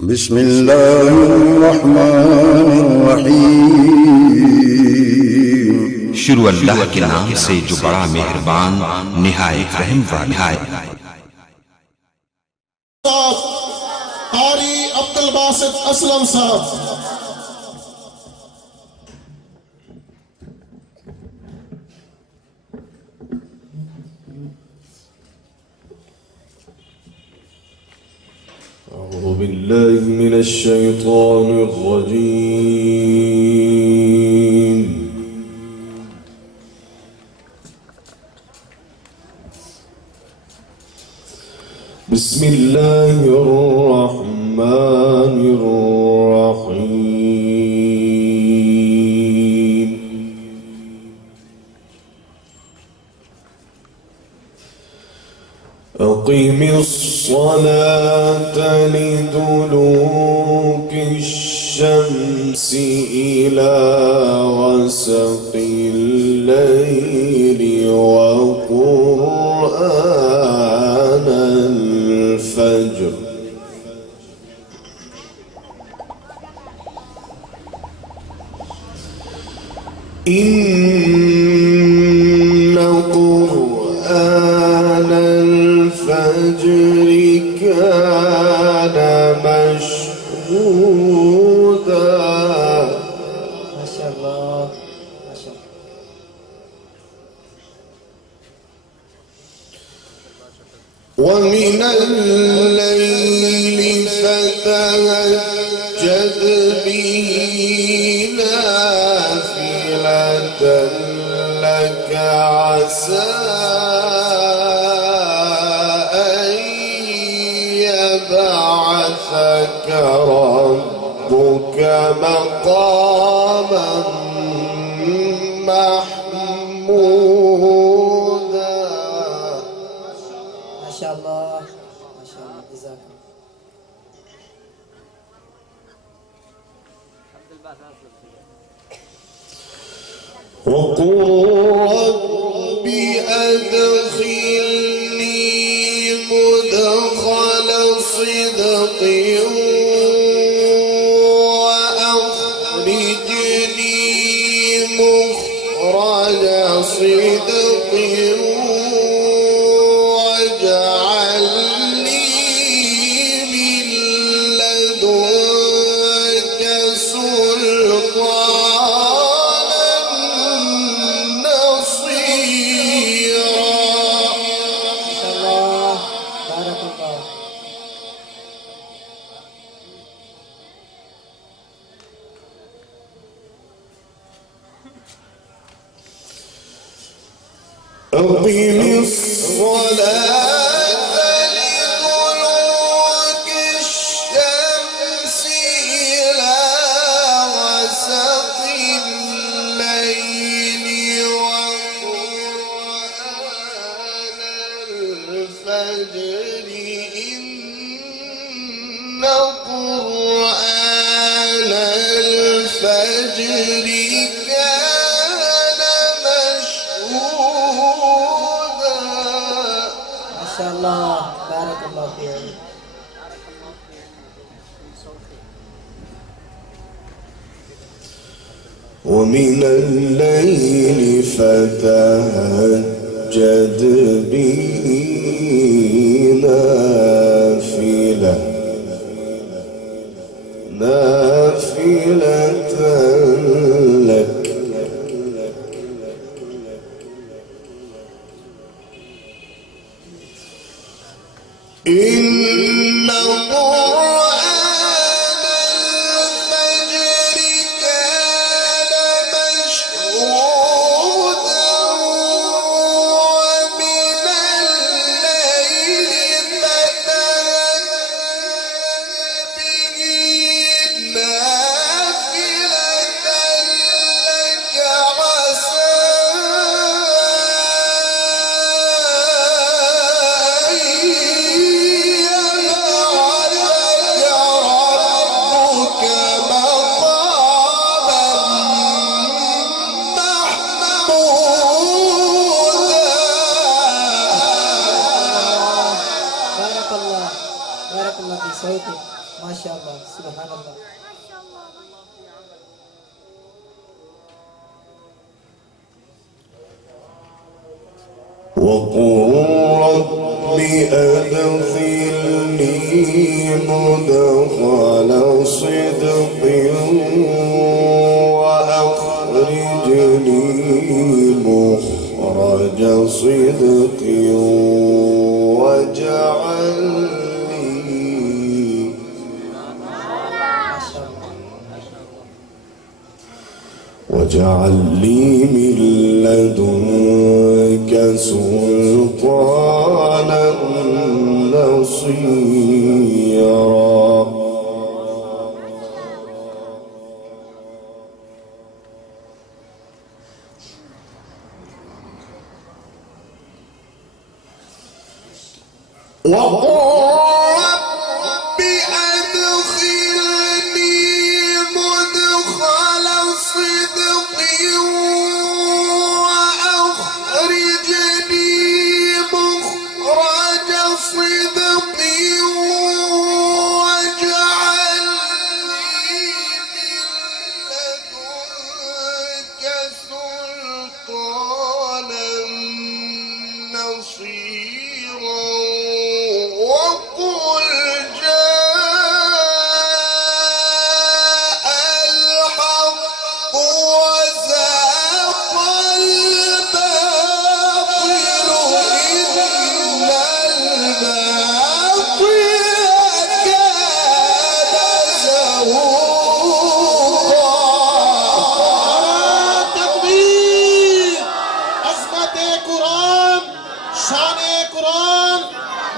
بسم الله الرحمن الرحیم. شروع اللہ کے نام سے جو بڑا مہربان نہایت رحم والا ہے. قاری عبدالباسط اسلم صاحب. أعوذ بالله من الشيطان الرجيم. بسم الله الرحمن الرحيم. أقم الصلاة لدلوك الشمس إلى غسق الليل وقرآن الفجر إن قرآن الفجر كان مشهودا. ما شاء الله ما شاء الله. ومن الليل فتهجد به نافلة لك عسى أن يبعثك ربك مقاما محمودا. ما شاء الله ما شاء الله. جزاك الله. وقل رب أدخلني مدخل صدق وأخرجني مخرج صدق واجعل لي من لدنك سلطانا نصيرا. ما شاء الله بارك الله. أقم الصلاة لدلوك الشمس إلى غسق الليل وقرآن الفجر إن قرآن الفجر كان مشهودا. ما شاء الله بارك الله فيك. ومن الليل فتهجد به نافلة لك إن قرآن الفجر كان مشهودا. ومن الليل فتهجد به نافلة ما شاء الله سبحان الله. وقل رب أدخلني مدخل صدق وأخرجني مخرج صدق واجعل لي من لدنك سلطانا نصيرا.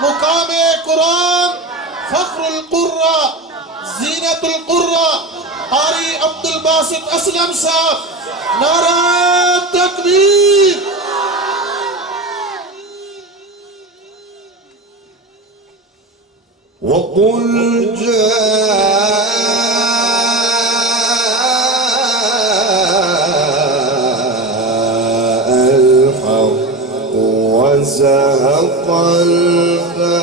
مقام قرآن فخر القرى زينة القرى قاری عبد الباسط اسلم صاحب. نعرہ تکبیر. وقل جاء الحق وزهق الباطل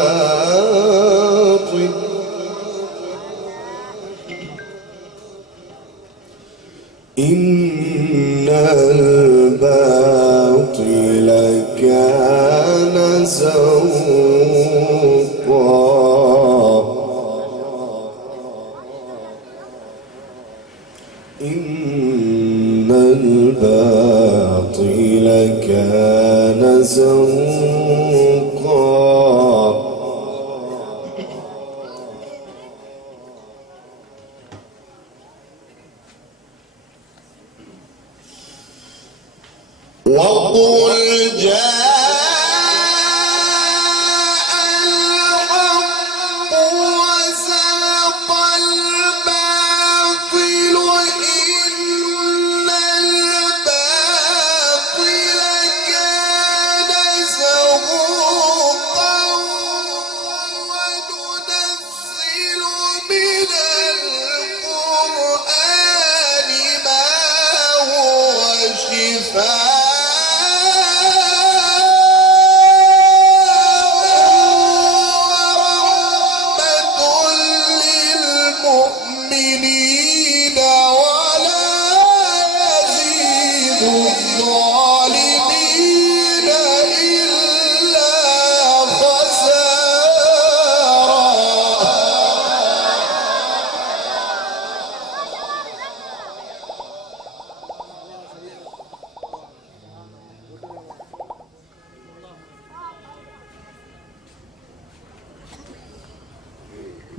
إن الباطل كان زهوقا. إن الباطل كان زهوقا. وقل جاء الحق وزهق الباطل إن الباطل كان زهوقا. وننزل من القرآن ما هو شفاء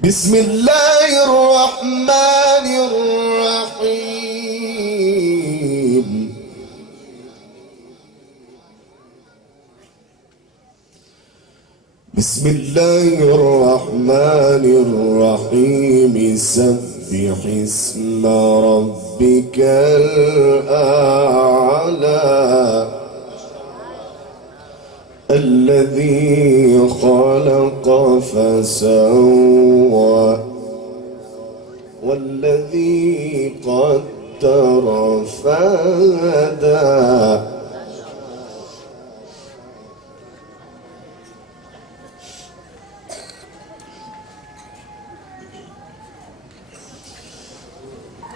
بسم الله الرحمن الرحيم. بسم الله الرحمن الرحيم. سبح اسم ربك الأعلى الذي خلق فسوى والذي قدر فهدى.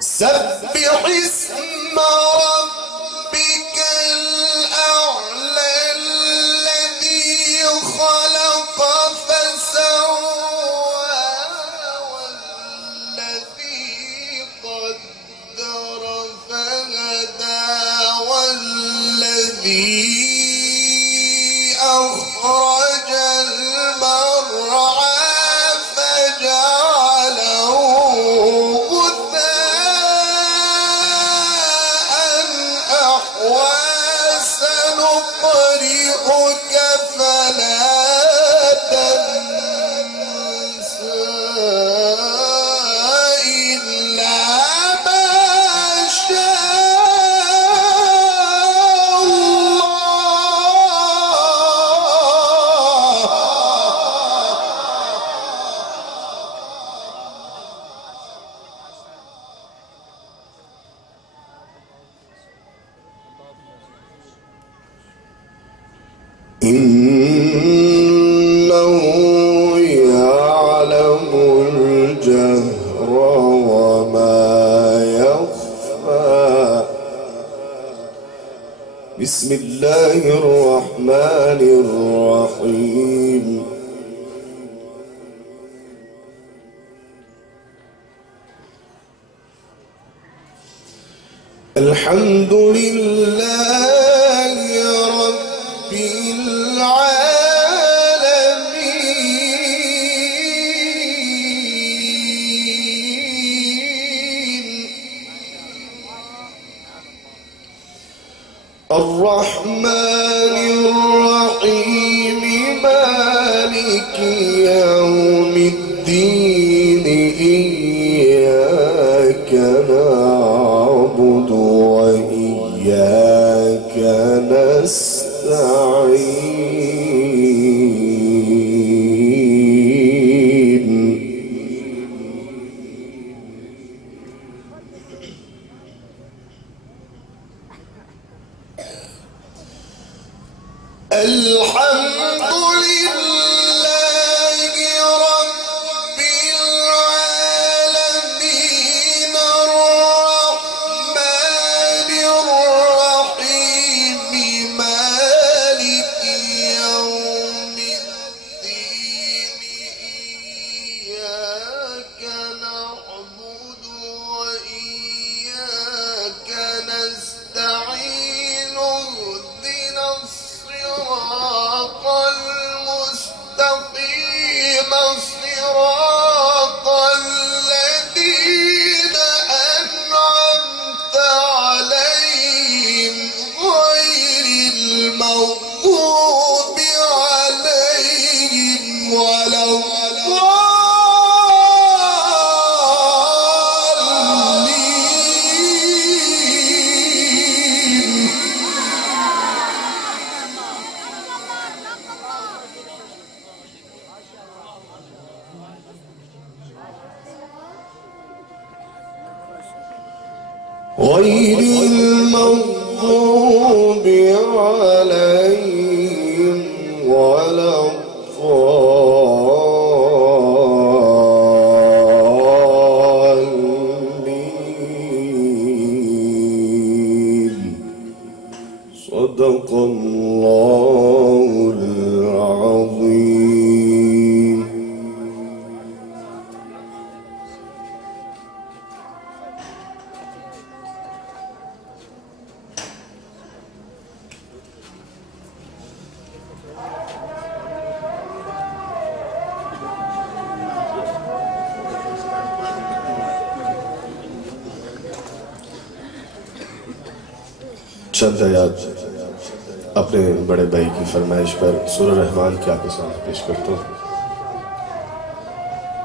سبح اسم ربك الأعلى الذي خلق فسوى والذي قدر فهدى والذي أخرج المرعى فجعله غثاء أحوى سنقرئك فلا تنسى إلا ما شاء إنه يعلم الجهر وما يخفى. بسم الله الرحمن الرحيم. الحمد لله رب العالمين الرحمن الرحيم مالك يوم الدين إياك نعبد وإياك نستعين. الحمد لله رب العالمين الرحمن الرحيم مالك يوم الدين إياك نعبد وإياك نستعين اهدنا الصراط المستقيم صراط الذين أنعمت عليهم غير المغضوب عليهم ولا الضالين. غير المغضوب عليهم ولا الضالين. صدق الله العظيم. चंद आयात अपने बड़े भाई की फरमाइश पर सूरह रहमान के आपके सामने पेश करता हूँ।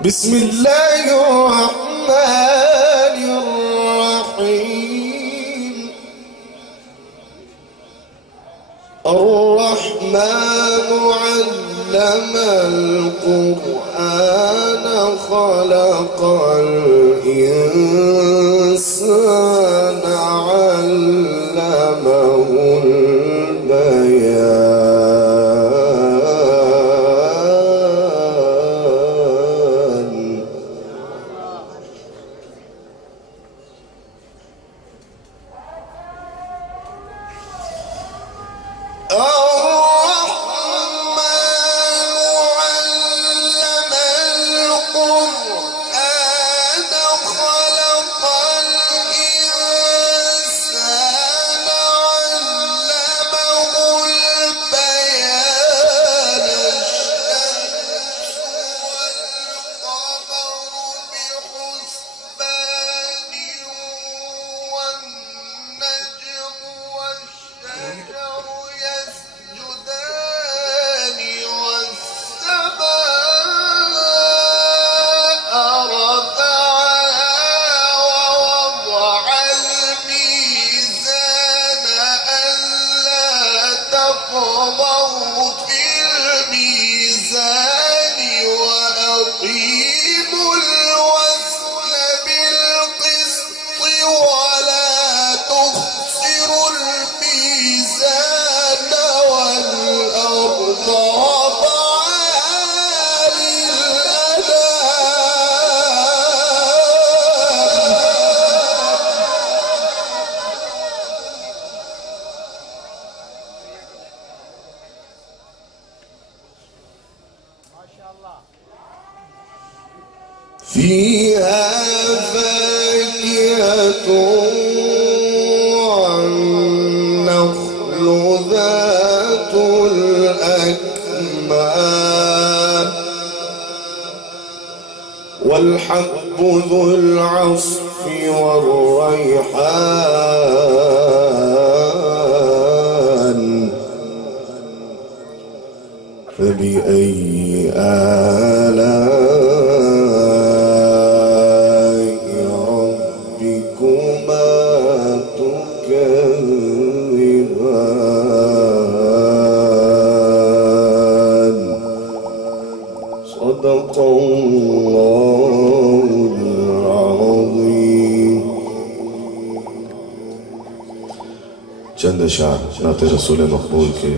बिस्मिल्लाहिर्रहमानिर्रहीम। الرحمن علم القرآن خلق الإنسان علمه البيان. واطغوا في الميزان وأقيموا الوزن بالقسط ولا تخسروا الميزان والأرض وضعها للأنام فيها فاكهة والنخل ذات الأكمام والحب ذو العصف والريحان فبأي آلاء ربكما تكذبان صدق الله العظيم चंद अशार नाते रसूल मकबूल के